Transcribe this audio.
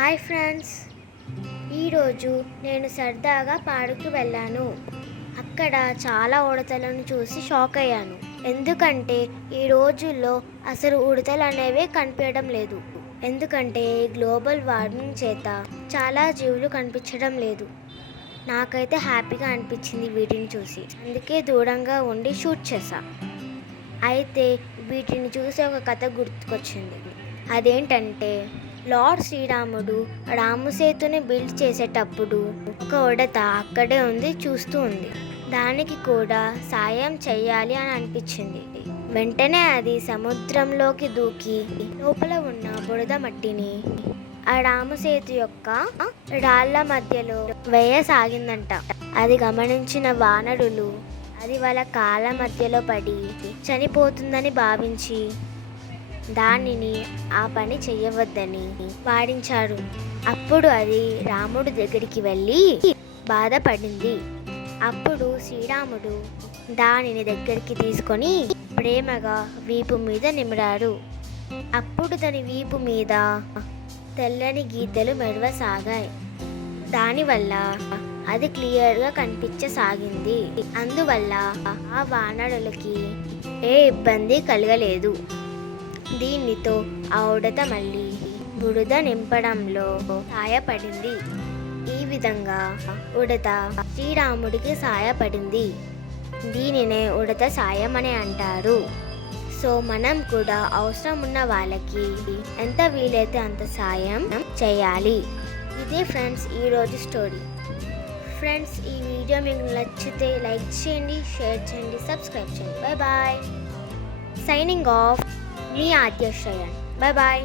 Hi friends, ఈరోజు నేను సరదాగా పార్కుకి వెళ్ళాను. అక్కడ చాలా ఉడతలను చూసి షాక్ అయ్యాను. ఎందుకంటే ఈ రోజుల్లో అసలు ఉడతలు అనేవి కనిపించడం లేదు. ఎందుకంటే గ్లోబల్ వార్మింగ్ చేత చాలా జీవులు కనిపించడం లేదు. నాకైతే హ్యాపీగా అనిపించింది వీటిని చూసి. అందుకే దూరంగా ఉండి షూట్ చేశా. అయితే వీటిని చూసి ఒక కథ గుర్తుకొచ్చింది. అదేంటంటే లార్డ్ శ్రీరాముడు రాము సేతుని బిల్డ్ చేసేటప్పుడు ఒక ఉడత అక్కడే ఉంది, చూస్తూ ఉంది. దానికి కూడా సాయం చెయ్యాలి అని అనిపించింది. వెంటనే అది సముద్రంలోకి దూకి లోపల ఉన్న బురద మట్టిని ఆ రాము సేతు యొక్క రాళ్ల మధ్యలో వేయసాగిందంట. అది గమనించిన వానరులు అది వాళ్ళ కాళ్ళ మధ్యలో పడి చనిపోతుందని భావించి దానిని ఆ పని చెయ్యవద్దని వారించారు. అప్పుడు అది రాముడి దగ్గరికి వెళ్ళి బాధపడింది. అప్పుడు శ్రీరాముడు దానిని దగ్గరికి తీసుకొని ప్రేమగా వీపు మీద నిమిరారు. అప్పుడు దాని వీపు మీద తెల్లని గీతలు మెరవసాగాయి. దానివల్ల అది క్లియర్గా కనిపించసాగింది. అందువల్ల ఆ వానరులకి ఏ ఇబ్బంది కలగలేదు. దీనితో ఆ ఉడత మళ్ళీ బురద నింపడంలో సాయపడింది. ఈ విధంగా ఉడత శ్రీరాముడికి సాయపడింది. దీనినే ఉడత సాయం అని అంటారు. సో మనం కూడా అవసరం ఉన్న వాళ్ళకి ఎంత వీలైతే అంత సాయం చేయాలి. ఇదే ఫ్రెండ్స్ ఈరోజు స్టోరీ. ఫ్రెండ్స్, ఈ వీడియో మీకు నచ్చితే లైక్ చేయండి, షేర్ చేయండి, సబ్స్క్రైబ్ చేయండి. Bye bye. సైనింగ్ ఆఫ్, మీ ఆద్య శ్రేయన్. Bye bye.